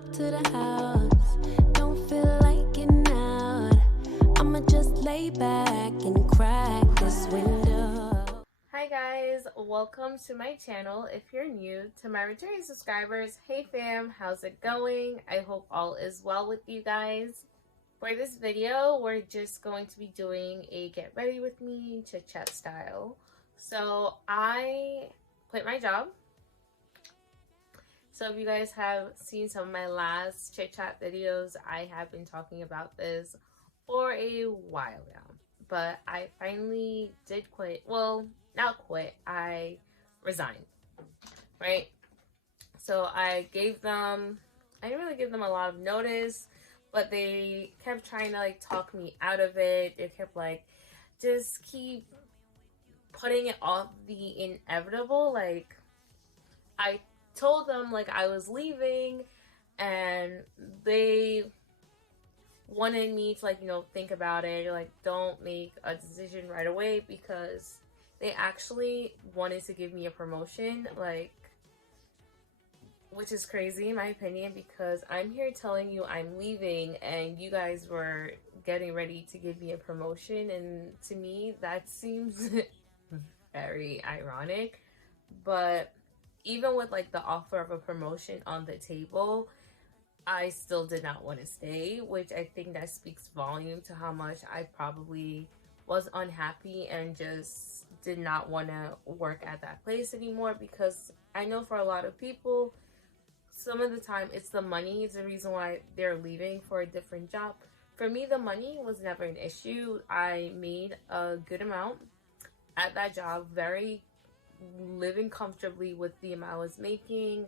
up to the house. Don't feel like getting out. I'ma just lay back and crack this window. Hi guys, welcome to my channel. If you're new, to my returning subscribers, hey fam, how's it going? I hope all is well with you guys. For this video, we're just going to be doing a get ready with me chit chat style. So I quit my job. So if you guys have seen some of my last chit chat videos, I have been talking about this for a while now. But I finally did quit. Well, not quit. I resigned. Right? So I didn't really give them a lot of notice, but they kept trying to like talk me out of it. They kept like just keep putting it off the inevitable. Like I told them like I was leaving and they wanted me to like, think about it, like don't make a decision right away, because they actually wanted to give me a promotion, like, which is crazy in my opinion, because I'm here telling you I'm leaving and you guys were getting ready to give me a promotion, and to me that seems very ironic. But even with like the offer of a promotion on the table, I still did not want to stay, which I think that speaks volume to how much I probably was unhappy and just did not want to work at that place anymore. Because I know for a lot of people, some of the time it's the money is the reason why they're leaving for a different job. For me, the money was never an issue. I made a good amount at that job, very living comfortably with the amount I was making,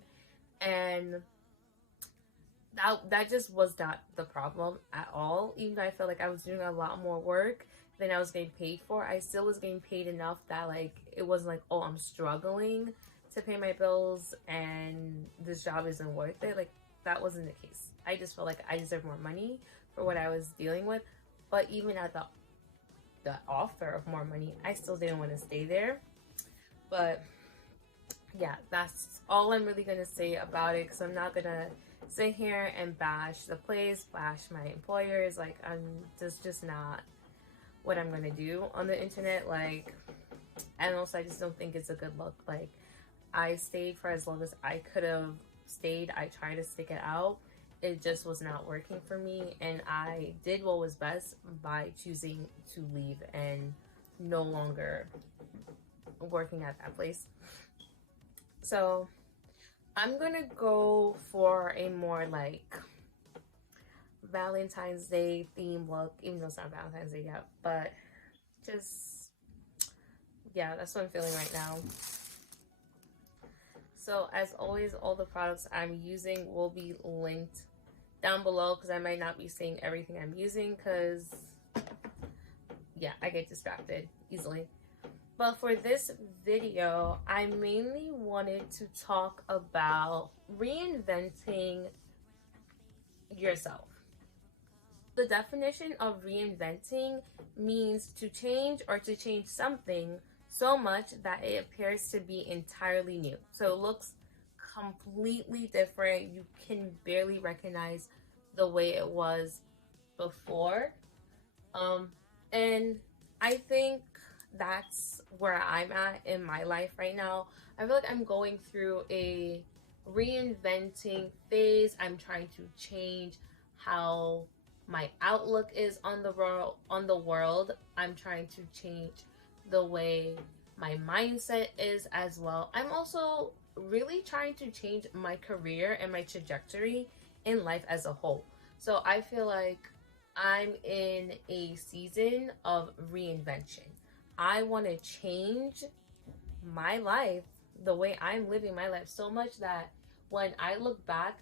and that just was not the problem at all. Even though I felt like I was doing a lot more work than I was getting paid for, I still was getting paid enough that like it wasn't like, oh, I'm struggling to pay my bills and this job isn't worth it. Like that wasn't the case. I just felt like I deserved more money for what I was dealing with. But even at the offer of more money, I still didn't want to stay there. But yeah, that's all I'm really gonna say about it, because I'm not gonna sit here and bash the place, bash my employers. Like, just not what I'm gonna do on the internet. Like, and also I just don't think it's a good look. Like, I stayed for as long as I could have stayed. I tried to stick it out. It just was not working for me, and I did what was best by choosing to leave and no longer working at that place. So I'm gonna go for a more like Valentine's Day theme look, even though it's not Valentine's Day yet, but just, yeah, that's what I'm feeling right now. So as always, all the products I'm using will be linked down below, because I might not be saying everything I'm using, because yeah, I get distracted easily. But for this video, I mainly wanted to talk about reinventing yourself. The definition of reinventing means to change or to change something so much that it appears to be entirely new. So it looks completely different. You can barely recognize the way it was before. And I think that's where I'm at in my life right now. I feel like I'm going through a reinventing phase. I'm trying to change how my outlook is on the world. I'm trying to change the way my mindset is as well. I'm also really trying to change my career and my trajectory in life as a whole. So I feel like I'm in a season of reinvention. I want to change my life, the way I'm living my life, so much that when I look back,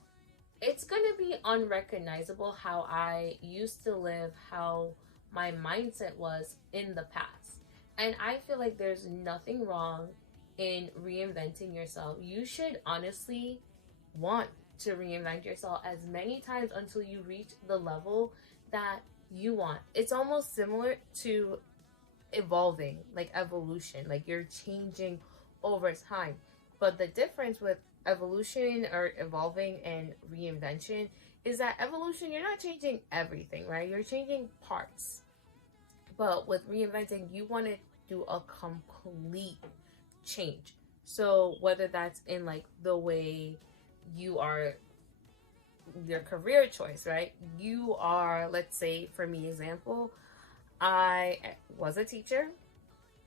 it's going to be unrecognizable how I used to live, how my mindset was in the past. And I feel like there's nothing wrong in reinventing yourself. You should honestly want to reinvent yourself as many times until you reach the level that you want. It's almost similar to evolving, like evolution, like you're changing over time. But the difference with evolution or evolving and reinvention is that evolution, you're not changing everything, right? You're changing parts. But with reinventing, you want to do a complete change. So whether that's in like the way you are, your career choice, right? You are, let's say for me example, I was a teacher.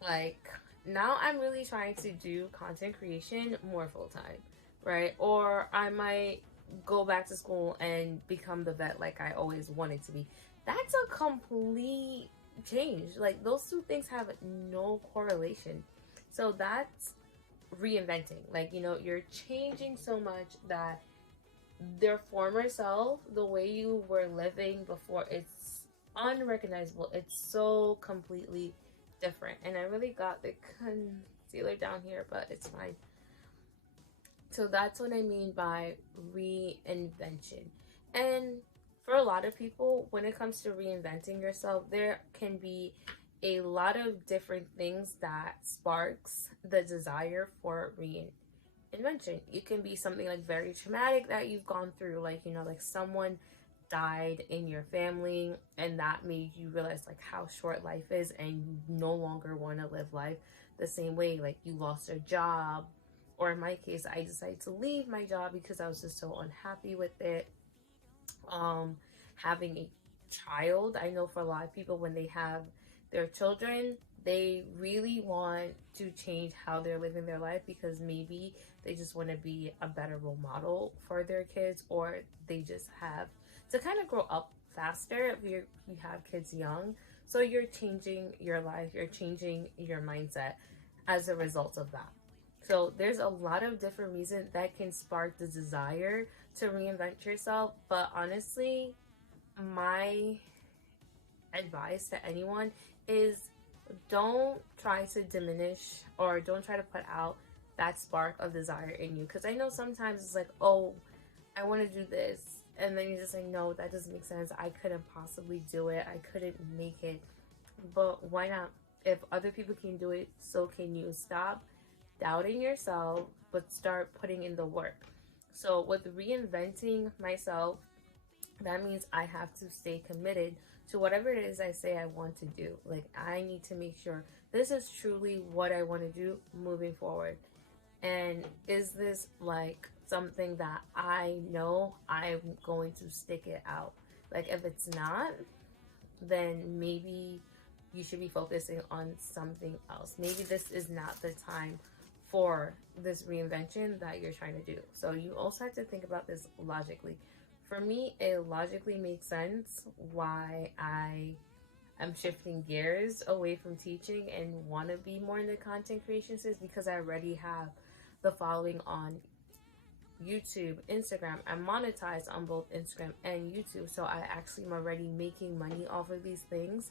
Like now I'm really trying to do content creation more full time, right? Or I might go back to school and become the vet like I always wanted to be. That's a complete change. Like those two things have no correlation. So that's reinventing. Like, you know, you're changing so much that their former self, the way you were living before, it's unrecognizable. It's so completely different. And I really got the concealer down here, but it's fine. So that's what I mean by reinvention. And for a lot of people, when it comes to reinventing yourself, there can be a lot of different things that sparks the desire for reinvention. It can be something like very traumatic that you've gone through, like, you know, like someone died in your family and that made you realize like how short life is and you no longer want to live life the same way. Like you lost a job, or in my case, I decided to leave my job because I was just so unhappy with it. Having a child, I know for a lot of people, when they have their children, they really want to change how they're living their life because maybe they just want to be a better role model for their kids, or they just have to kind of grow up faster if you have kids young. So you're changing your life, you're changing your mindset as a result of that. So there's a lot of different reasons that can spark the desire to reinvent yourself. But honestly, my advice to anyone is don't try to diminish or don't try to put out that spark of desire in you. Because I know sometimes it's like, oh, I want to do this. And then you just say, no, that doesn't make sense. I couldn't possibly do it. I couldn't make it. But why not? If other people can do it, so can you. Stop doubting yourself, but start putting in the work. So with reinventing myself, that means I have to stay committed to whatever it is I say I want to do. Like I need to make sure this is truly what I want to do moving forward. And is this like something that I know I'm going to stick it out? Like if it's not, then maybe you should be focusing on something else. Maybe this is not the time for this reinvention that you're trying to do. So you also have to think about this logically. For me, it logically makes sense why I am shifting gears away from teaching and want to be more in the content creation space, because I already have the following on YouTube, Instagram. I'm monetized on both Instagram and YouTube, so I actually am already making money off of these things.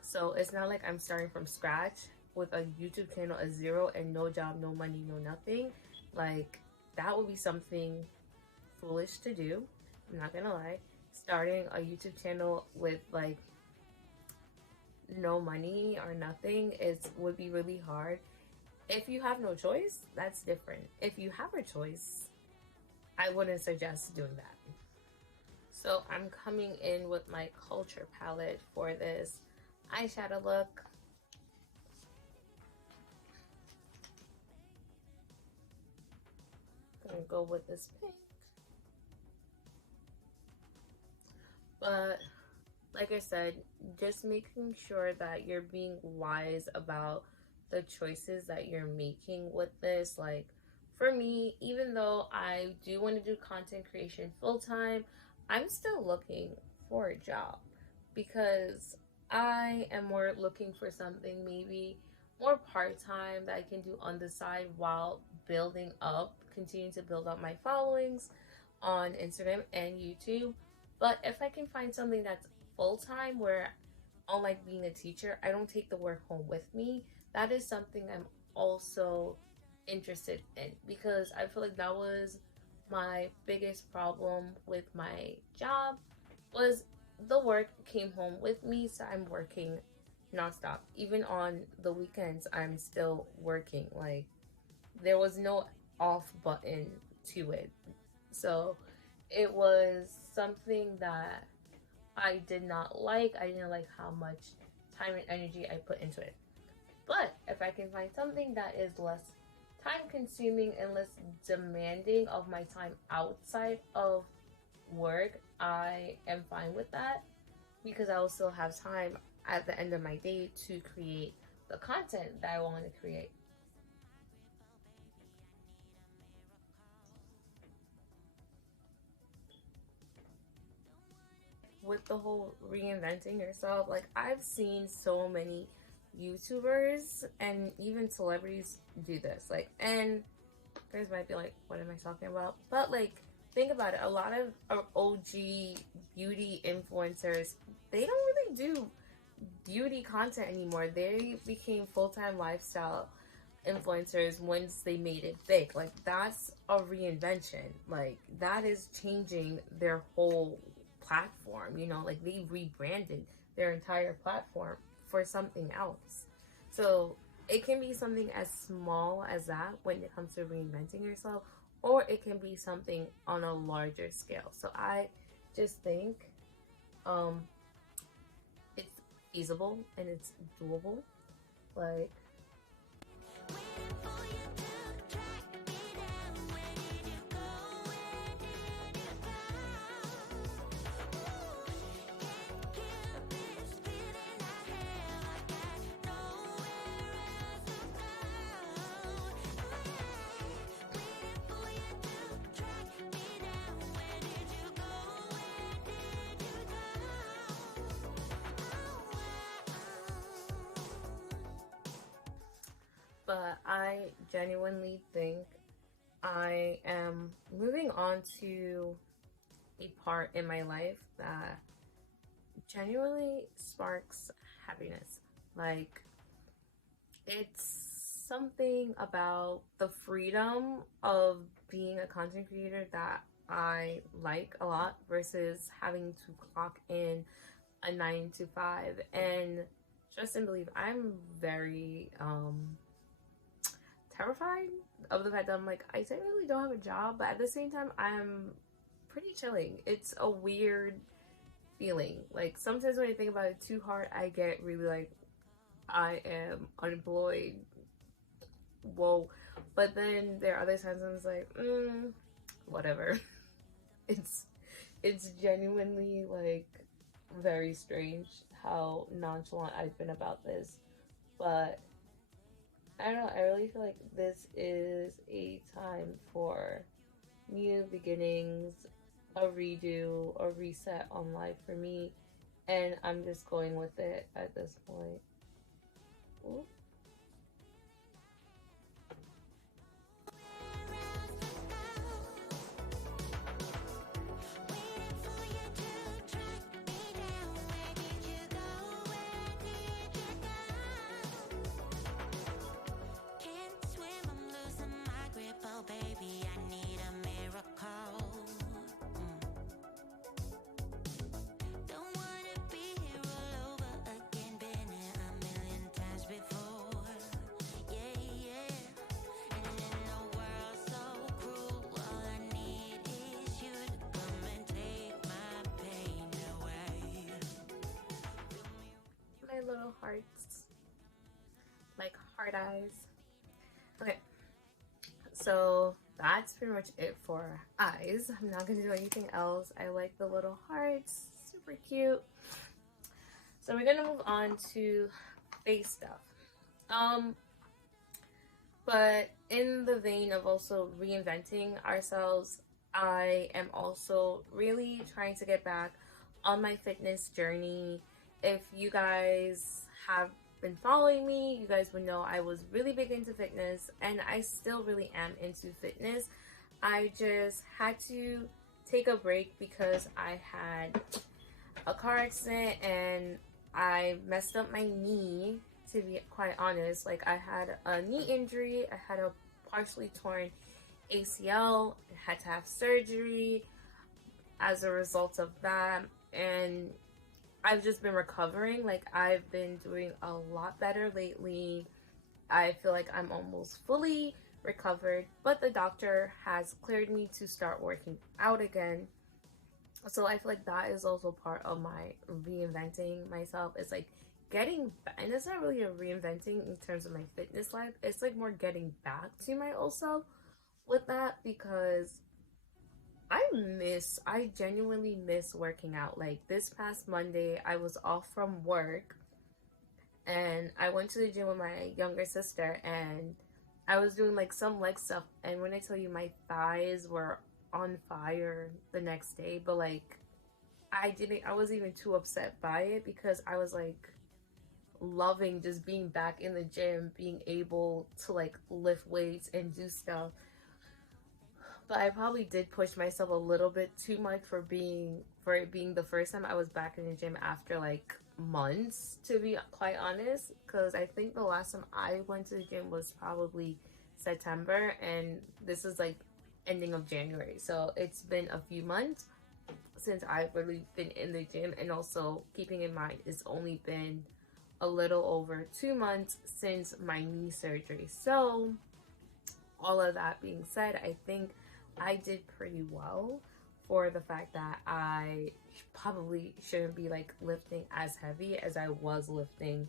So it's not like I'm starting from scratch with a YouTube channel at zero and no job, no money, no nothing. Like that would be something foolish to do. I'm not gonna lie. Starting a YouTube channel with like no money or nothing would be really hard. If you have no choice, that's different. If you have a choice, I wouldn't suggest doing that. So I'm coming in with my Culture palette for this eyeshadow look. Gonna go with this pink. But like I said, just making sure that you're being wise about the choices that you're making with this. Like for me, even though I do want to do content creation full time, I'm still looking for a job because I am more looking for something maybe more part-time that I can do on the side while continuing to build up my followings on Instagram and YouTube. But if I can find something that's full-time where, unlike being a teacher, I don't take the work home with me, that is something I'm also interested in, because I feel like that was my biggest problem with my job, was the work came home with me. So I'm working nonstop. Even on the weekends, I'm still working. Like there was no off button to it. So it was something that I did not like. I didn't like how much time and energy I put into it. But if I can find something that is less time consuming and less demanding of my time outside of work, I am fine with that, because I will still have time at the end of my day to create the content that I want to create. With the whole reinventing yourself, like I've seen so many YouTubers and even celebrities do this. Like, and guys might be like, what am I talking about? But like, think about it. A lot of our OG beauty influencers, they don't really do beauty content anymore. They became full-time lifestyle influencers once they made it big. Like, that's a reinvention. Like, that is changing their whole platform, you know, like they rebranded their entire platform for something else. So it can be something as small as that when it comes to reinventing yourself, or it can be something on a larger scale. So I just think it's feasible and it's doable. Like, but I genuinely think I am moving on to a part in my life that genuinely sparks happiness. Like, it's something about the freedom of being a content creator that I like a lot versus having to clock in a 9 to 5. And trust and believe, I'm very terrified of the fact that I'm like, I technically don't have a job, but at the same time, I'm pretty chilling. It's a weird feeling. Like, sometimes when I think about it too hard, I get really like, I am unemployed. Whoa. But then there are other times I'm just like, whatever. It's genuinely like very strange how nonchalant I've been about this. But I don't know, I really feel like this is a time for new beginnings, a redo, a reset on life for me, and I'm just going with it at this point. Ooh. Little hearts, like heart eyes. Okay, so that's pretty much it for eyes. I'm not gonna do anything else. I like the little hearts, super cute. So we're gonna move on to face stuff. But in the vein of also reinventing ourselves, I am also really trying to get back on my fitness journey. If you guys have been following me, you guys would know I was really big into fitness, and I still really am into fitness. I just had to take a break because I had a car accident and I messed up my knee, to be quite honest. Like, I had a knee injury, I had a partially torn ACL, I had to have surgery as a result of that, and I've just been recovering. Like, I've been doing a lot better lately. I feel like I'm almost fully recovered, but the doctor has cleared me to start working out again. So I feel like that is also part of my reinventing myself. It's like getting and it's not really a reinventing in terms of my fitness life. It's like more getting back to my old self with that, because I genuinely miss working out. Like this past Monday, I was off from work and I went to the gym with my younger sister, and I was doing like some leg stuff, and when I tell you my thighs were on fire the next day, but like I wasn't even too upset by it because I was like loving just being back in the gym, being able to like lift weights and do stuff. But I probably did push myself a little bit too much for it being the first time I was back in the gym after like months, to be quite honest, because I think the last time I went to the gym was probably September, and this is like ending of January, so it's been a few months since I've really been in the gym. And also keeping in mind it's only been a little over 2 months since my knee surgery. So all of that being said, I think I did pretty well for the fact that I probably shouldn't be like lifting as heavy as I was lifting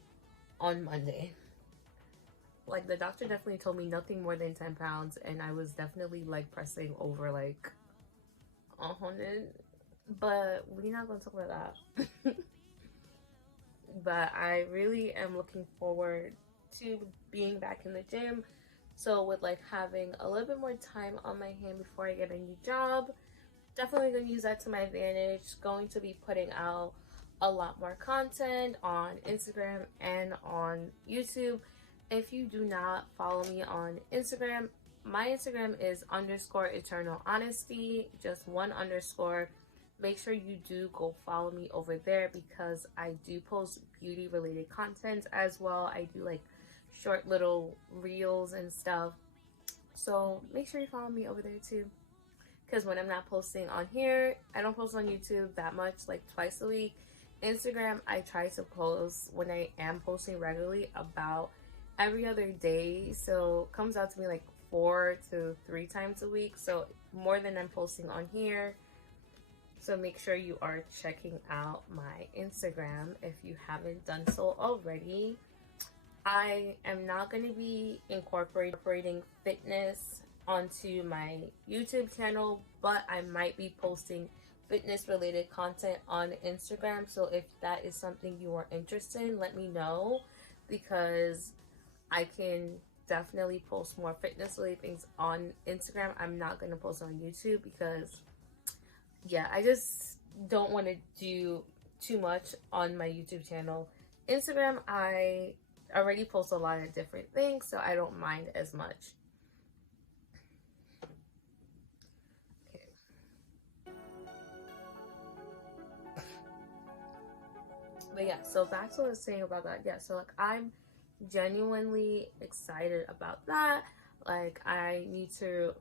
on Monday. Like the doctor definitely told me nothing more than 10 pounds, and I was definitely like pressing over like 100, but we're not gonna talk about that. But I really am looking forward to being back in the gym. So with like having a little bit more time on my hand before I get a new job, definitely gonna use that to my advantage. Going to be putting out a lot more content on Instagram and on YouTube. If you do not follow me on Instagram, my Instagram is _eternal_honesty, just one underscore. Make sure you do go follow me over there because I do post beauty related content as well. I do like short little reels and stuff. So make sure you follow me over there too. Because when I'm not posting on here, I don't post on YouTube that much, like twice a week. Instagram, I try to post when I am posting regularly about every other day. So it comes out to me like 4 to 3 times a week. So more than I'm posting on here. So make sure you are checking out my Instagram if you haven't done so already. I am not going to be incorporating fitness onto my YouTube channel, but I might be posting fitness related content on Instagram. So if that is something you are interested in, let me know, because I can definitely post more fitness related things on Instagram. I'm not going to post on YouTube because yeah, I just don't want to do too much on my YouTube channel. Instagram, I already post a lot of different things, so I don't mind as much. Okay. But yeah, so back to what I was saying about that. Yeah, so like I'm genuinely excited about that. Like I need to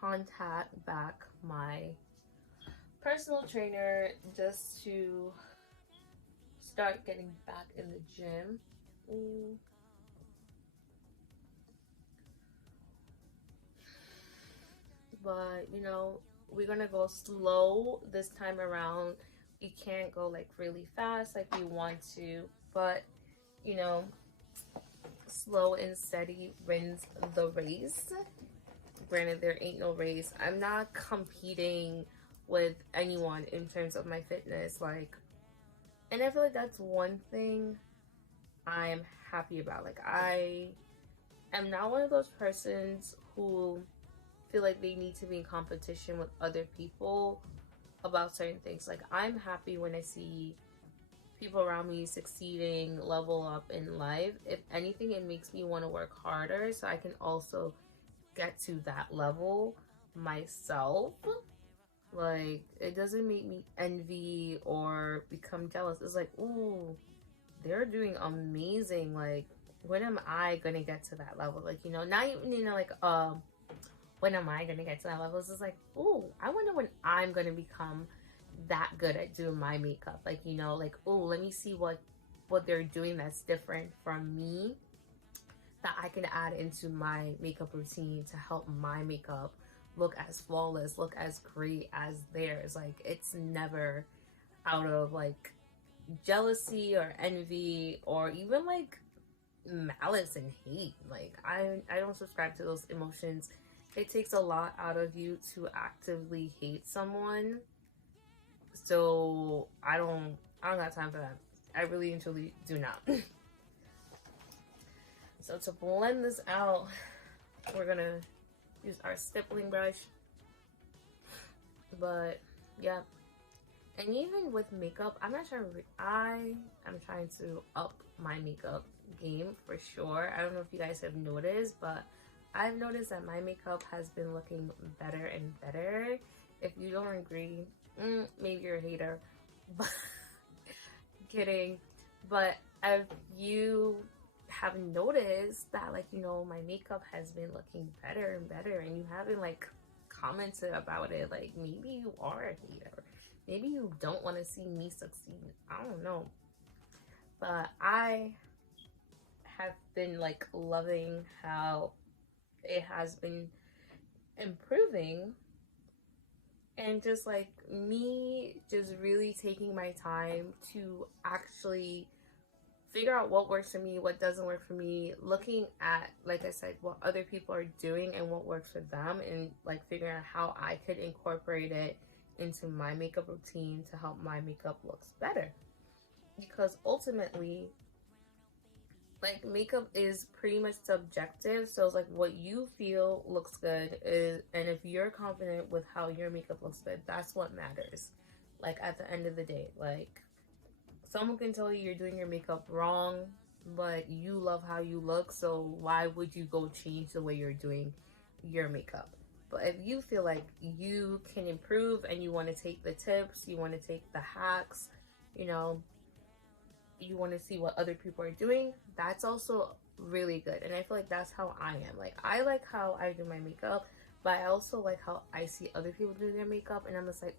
contact back my personal trainer just to start getting back in the gym. But you know, we're gonna go slow this time around. We can't go like really fast like we want to, but you know, slow and steady wins the race. Granted, there ain't no race. I'm not competing with anyone in terms of my fitness, like, and I feel like that's one thing I am happy about. Like I am not one of those persons who feel like they need to be in competition with other people about certain things. Like I'm happy when I see people around me succeeding, level up in life. If anything, it makes me want to work harder so I can also get to that level myself. Like it doesn't make me envy or become jealous. It's like, ooh, they're doing amazing. Like when am I gonna get to that level? Like, you know, not even, you know, like when am I gonna get to that level? It's just like, ooh, I wonder when I'm gonna become that good at doing my makeup. Like, you know, like, ooh, let me see what they're doing that's different from me. that I can add into my makeup routine to help my makeup look as flawless, look as great as theirs. Like, it's never out of like jealousy or envy or even like malice and hate. Like, I don't subscribe to those emotions. It takes a lot out of you to actively hate someone. So I don't got time for that. I really and truly do not. So to blend this out, we're gonna use our stippling brush. But yeah, and even with makeup, I'm not sure. I am trying to up my makeup game for sure. I don't know if you guys have noticed, but I've noticed that my makeup has been looking better and better. If you don't agree, maybe you're a hater. But kidding. But if you have noticed that, like, you know, my makeup has been looking better and better, and you haven't like commented about it, like, maybe you are a hater. Maybe you don't want to see me succeed. I don't know. But I have been like loving how it has been improving, and just like me just really taking my time to actually figure out what works for me, what doesn't work for me, looking at, like I said, what other people are doing and what works for them, and like figuring out how I could incorporate it into my makeup routine to help my makeup looks better. Because ultimately, like, makeup is pretty much subjective. So it's like what you feel looks good is, and if you're confident with how your makeup looks good, that's what matters. Like, at the end of the day, like, someone can tell you you're doing your makeup wrong, but you love how you look, so why would you go change the way you're doing your makeup? But if you feel like you can improve and you want to take the tips, you want to take the hacks, you know, you want to see what other people are doing, that's also really good. And I feel like that's how I am. Like, I like how I do my makeup, but I also like how I see other people do their makeup, and I'm just like,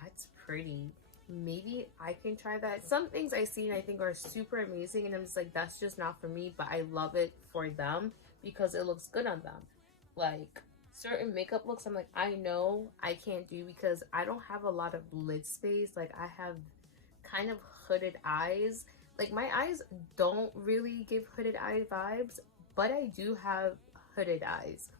that's pretty. Maybe I can try that. Some things I see and I think are super amazing, and I'm just like, that's just not for me, but I love it for them because it looks good on them. Like, certain makeup looks, I'm like, I know I can't do because I don't have a lot of lid space. Like, I have kind of hooded eyes. Like, my eyes don't really give hooded eye vibes, but I do have hooded eyes.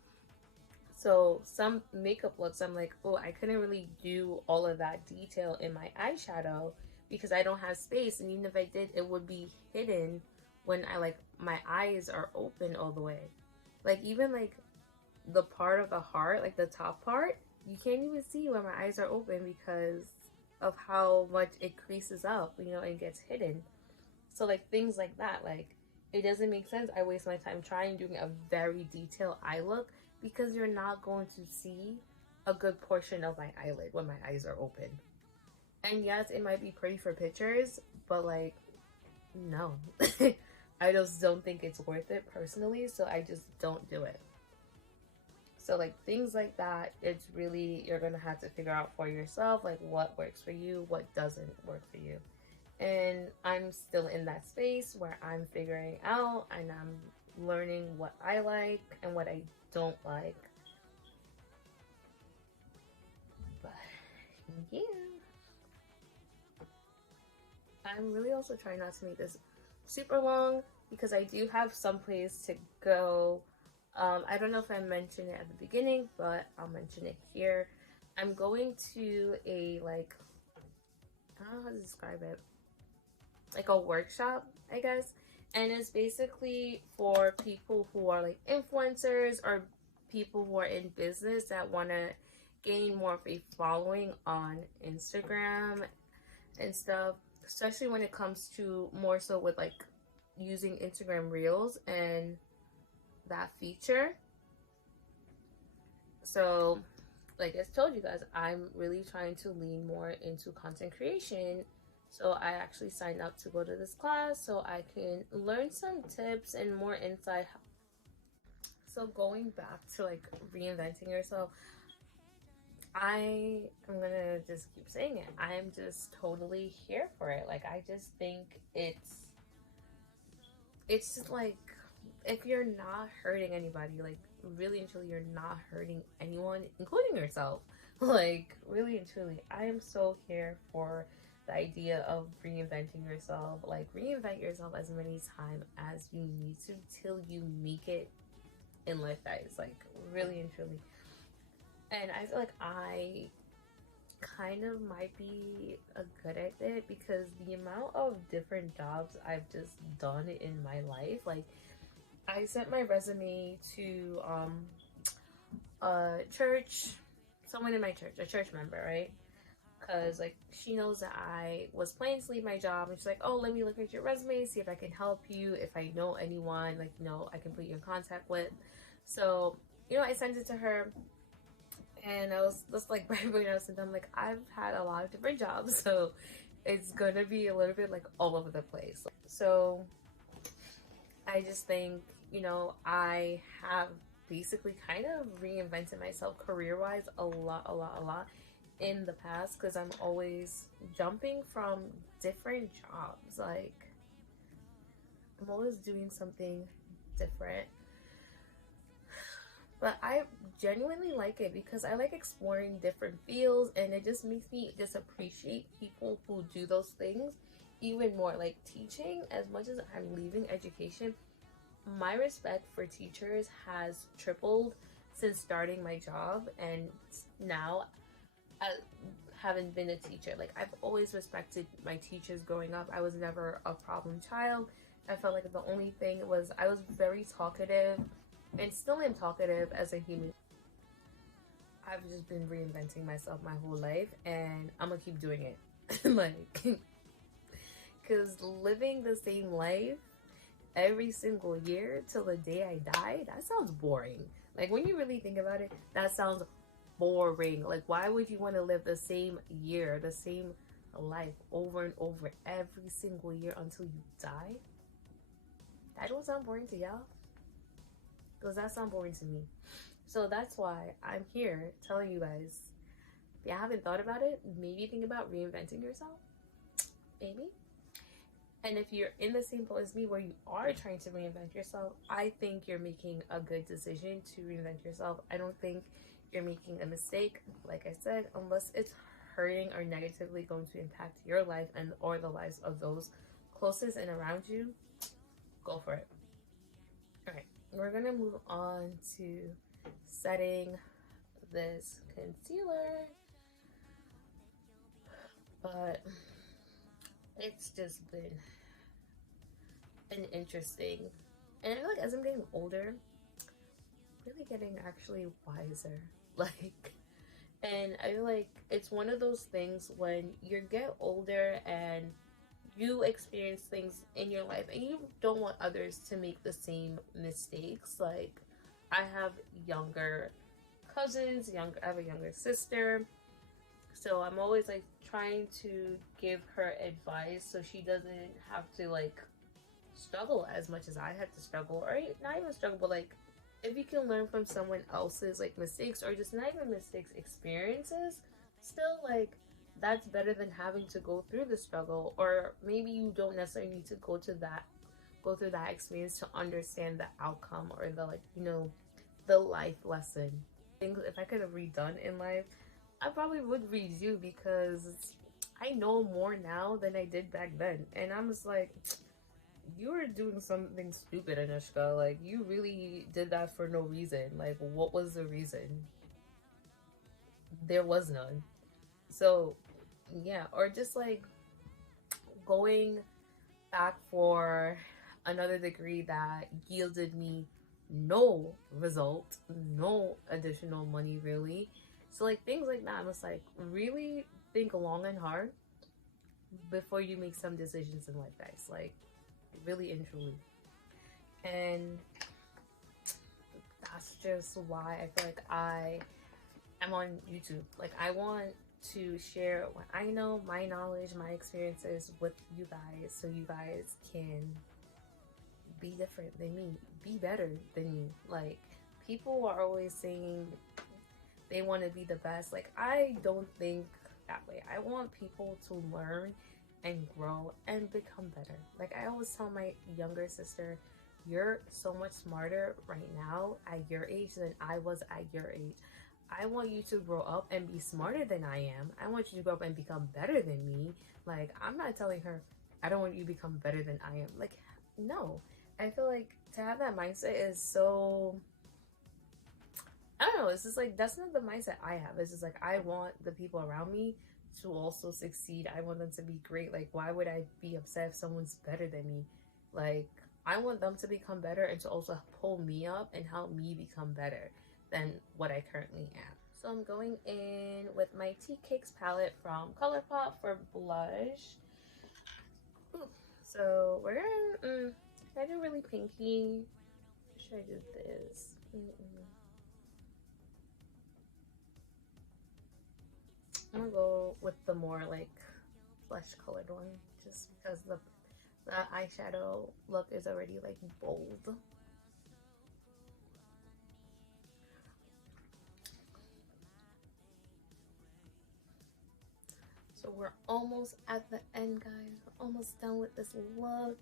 So some makeup looks, I'm like, oh, I couldn't really do all of that detail in my eyeshadow because I don't have space, and even if I did, it would be hidden when I, like, my eyes are open all the way. Like, even like the part of the heart, like the top part, you can't even see where my eyes are open because of how much it creases up, you know, and gets hidden. So like things like that, like, it doesn't make sense. I waste my time trying doing a very detailed eye look because you're not going to see a good portion of my eyelid when my eyes are open. And yes, it might be pretty for pictures, but like, no. I just don't think it's worth it personally, so I just don't do it. So like things like that, it's really, you're gonna have to figure out for yourself, like, what works for you, what doesn't work for you. And I'm still in that space where I'm figuring out and I'm learning what I like and what I don't like. But yeah, I'm really also trying not to make this super long because I do have some place to go. I don't know if I mentioned it at the beginning, but I'll mention it here. I'm going to a, like, I don't know how to describe it, like a workshop, I guess. And it's basically for people who are like influencers or people who are in business that want to gain more of a following on Instagram and stuff, especially when it comes to more so with like using Instagram Reels and that feature. So like I told you guys, I'm really trying to lean more into content creation. So I actually signed up to go to this class so I can learn some tips and more insight. So going back to like reinventing yourself, I'm gonna just keep saying it. I'm just totally here for it. Like, I just think it's it's just like, if you're not hurting anybody, like really and truly, you're not hurting anyone, including yourself. Like, really and truly, I am so here for the idea of reinventing yourself. Like, reinvent yourself as many times as you need to till you make it in life, guys. Like, really and truly. And I feel like I kind of might be a good at it because the amount of different jobs I've just done in my life, like I sent my resume to a church, someone in my church, a church member, right? Because like she knows that I was planning to leave my job, and she's like, "Oh, let me look at your resume, see if I can help you. If I know anyone, like I can put you in contact with." So I sent it to her, and I was just like right when I was done, like I've had a lot of different jobs, so it's gonna be a little bit like all over the place. So I just think, I have basically kind of reinvented myself career wise a lot in the past because I'm always jumping from different jobs. Like, I'm always doing something different. But I genuinely like it because I like exploring different fields, and it just makes me just appreciate people who do those things even more. Like teaching, as much as I'm leaving education, my respect for teachers has tripled since starting my job, and now I haven't been a teacher. Like, I've always respected my teachers growing up. I was never a problem child. I felt like the only thing was I was very talkative and still am talkative as a human. I've just been reinventing myself my whole life, and I'm gonna keep doing it. Like, because living the same life every single year till the day I die, that sounds boring. Like, when you really think about it, that sounds boring. Like, why would you want to live the same year, the same life over and over every single year until you die? That don't sound boring to y'all? Does that sound boring to me? So that's why I'm here telling you guys, if you haven't thought about it, maybe think about reinventing yourself. Maybe. And if you're in the same boat as me where you are trying to reinvent yourself, I think you're making a good decision to reinvent yourself. I don't think you're making a mistake, like I said, unless it's hurting or negatively going to impact your life and or the lives of those closest and around you. Go for it. All right, we're gonna move on to setting this concealer, but it's just been an interesting, and I feel like as I'm getting older, really getting actually wiser. Like, and I feel like it's one of those things when you get older and you experience things in your life and you don't want others to make the same mistakes. Like, I have younger cousins, I have a younger sister, so I'm always like trying to give her advice so she doesn't have to like struggle as much as I had to struggle, or not even struggle, but like if you can learn from someone else's like mistakes, or just not even mistakes, experiences, still, like, that's better than having to go through the struggle. Or maybe you don't necessarily need to go through that experience to understand the outcome or the, like, the life lesson. Things, if I could have redone in life, I probably would redo, because I know more now than I did back then. And I'm just like, you were doing something stupid, Anushka. Like, you really did that for no reason. Like, what was the reason? There was none. So, yeah. Or just like going back for another degree that yielded me no result, no additional money, really. So, like, things like that, I was like, really think long and hard before you make some decisions in life, guys. Like, really and truly. And that's just why I feel like I am on YouTube. Like, I want to share what I know, my knowledge, my experiences with you guys, so you guys can be different than me, be better than me. Like, people are always saying they want to be the best. Like, I don't think that way. I want people to learn and grow and become better. Like I always tell my younger sister, you're so much smarter right now at your age than I was at your age. I want you to grow up and be smarter than I am. I want you to grow up and become better than me. Like, I'm not telling her, I don't want you to become better than I am. Like, no. I feel like to have that mindset is so, I don't know. It's just like, that's not the mindset I have. It's just like, I want the people around me to also succeed. I want them to be great. Like, why would I be upset if someone's better than me? Like, I want them to become better and to also pull me up and help me become better than what I currently am. So I'm going in with my Tea Cakes palette from ColourPop for blush. Ooh. So we're gonna, should I do really pinky? Should I do this? I'm gonna go with the more like flesh colored one, just because the eyeshadow look is already like bold. So we're almost at the end, guys. We're almost done with this look.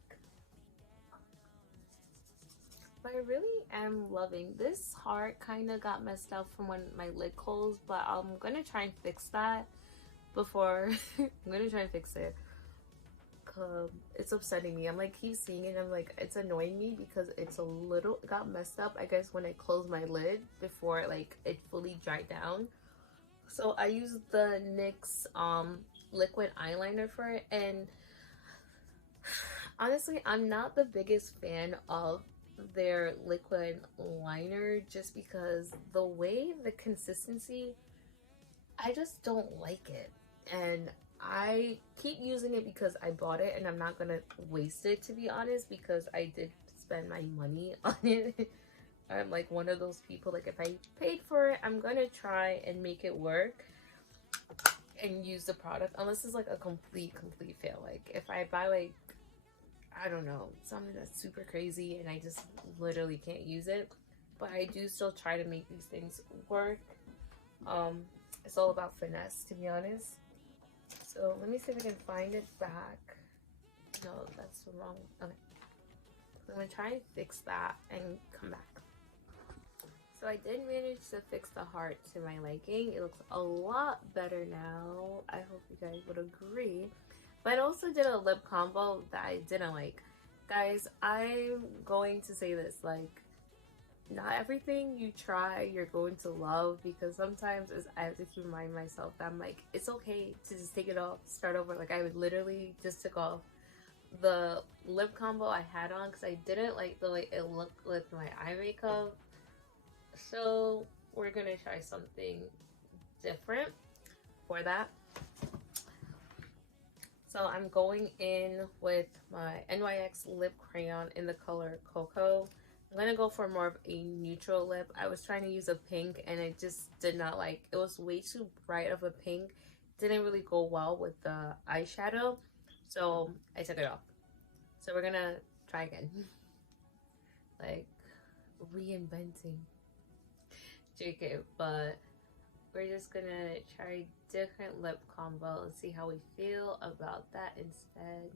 But I really am loving this heart. Kind of got messed up from when my lid closed, but I'm gonna try and fix that before I'm gonna try and fix it. It's upsetting me. I'm like keep seeing it. I'm like it's annoying me because it's a little got messed up, I guess, when I closed my lid before like it fully dried down. So I used the NYX liquid eyeliner for it, and honestly I'm not the biggest fan of their liquid liner just because the way the consistency, I just don't like it. And I keep using it because I bought it and I'm not gonna waste it, to be honest, because I did spend my money on it. I'm like one of those people, like if I paid for it, I'm gonna try and make it work and use the product, unless it's like a complete fail. Like if I buy like, I don't know, something that's super crazy and I just literally can't use it, but I do still try to make these things work. It's all about finesse, to be honest. So let me see if I can find it back. No, that's wrong. Okay, I'm gonna try and fix that and come back. So I did manage to fix the heart to my liking. It looks a lot better now. I hope you guys would agree. But I also did a lip combo that I didn't like. Guys, I'm going to say this, like, not everything you try you're going to love, because sometimes I have to keep reminding myself that I'm like, it's okay to just take it off, start over. Like I would literally just took off the lip combo I had on because I didn't like the way it looked with my eye makeup. So we're gonna try something different for that. So I'm going in with my NYX lip crayon in the color Cocoa. I'm gonna go for more of a neutral lip. I was trying to use a pink and it just did not like, it was way too bright of a pink. Didn't really go well with the eyeshadow, so I took it off. So we're gonna try again. Like reinventing. JK, but we're just gonna try different lip combo and see how we feel about that instead.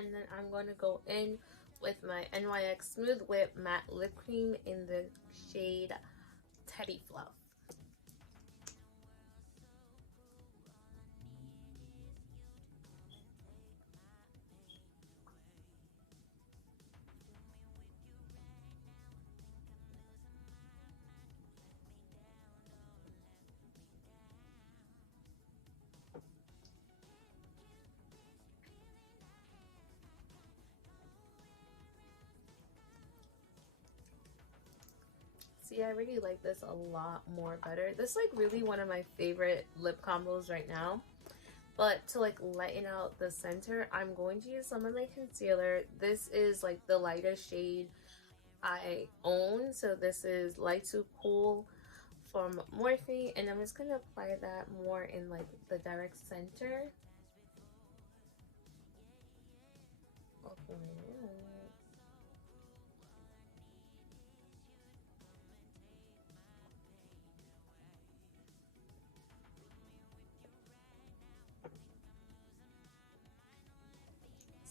And then I'm going to go in with my NYX Smooth Whip Matte Lip Cream in the shade Teddy Fluff. See, I really like this a lot more better. This is like really one of my favorite lip combos right now. But to like lighten out the center, I'm going to use some of my concealer. This is like the lightest shade I own. So this is Light to Cool from Morphe. And I'm just going to apply that more in like the direct center. Okay.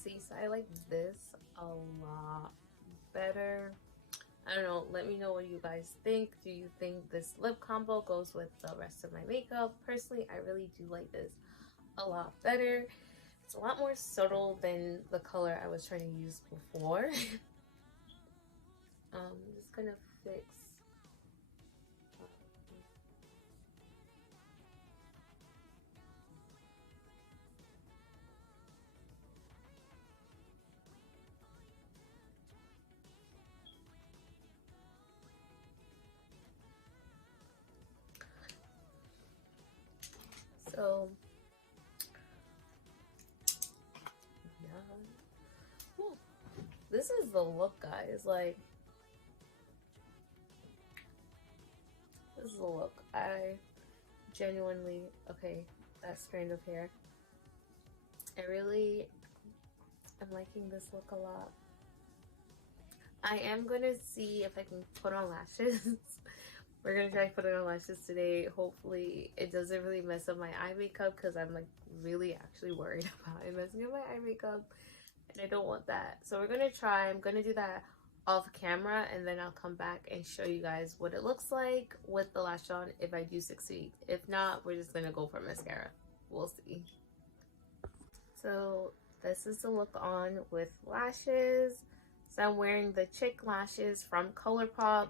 face. I like this a lot better. I don't know, let me know what you guys think. Do you think this lip combo goes with the rest of my makeup? Personally, I really do like this a lot better. It's a lot more subtle than the color I was trying to use before. Just gonna fix. So, yeah. Whew. This is the look, guys. Like, this is the look. I genuinely, okay, that strand of hair. I really am liking this look a lot. I am gonna see if I can put on lashes. We're gonna try putting on lashes today. Hopefully it doesn't really mess up my eye makeup, because I'm like really actually worried about it messing up my eye makeup, and I don't want that. So we're gonna try. I'm gonna do that off camera, and then I'll come back and show you guys what it looks like with the lash on if I do succeed. If not, we're just gonna go for mascara. We'll see. So this is the look on with lashes. So I'm wearing the Chick lashes from ColourPop.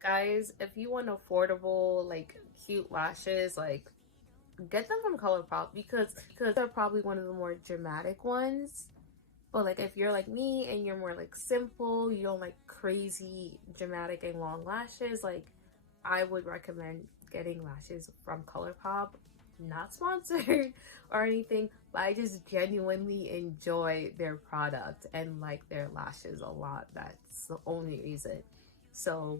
Guys, if you want affordable, like, cute lashes, like, get them from ColourPop, because they're probably one of the more dramatic ones. But, like, if you're like me and you're more, like, simple, you don't like crazy dramatic and long lashes, like, I would recommend getting lashes from ColourPop. Not sponsored or anything, but I just genuinely enjoy their product and like their lashes a lot. That's the only reason. So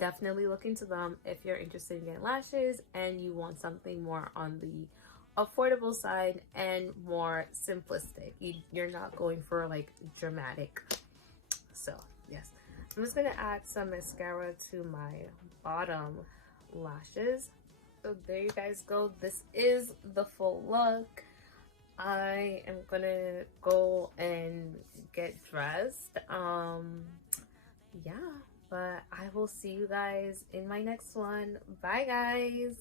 definitely look into them if you're interested in getting lashes and you want something more on the affordable side and more simplistic. You're not going for like dramatic. So yes, I'm just gonna add some mascara to my bottom lashes. So there you guys go. This is the full look. I am gonna go and get dressed. Yeah, but I will see you guys in my next one. Bye, guys.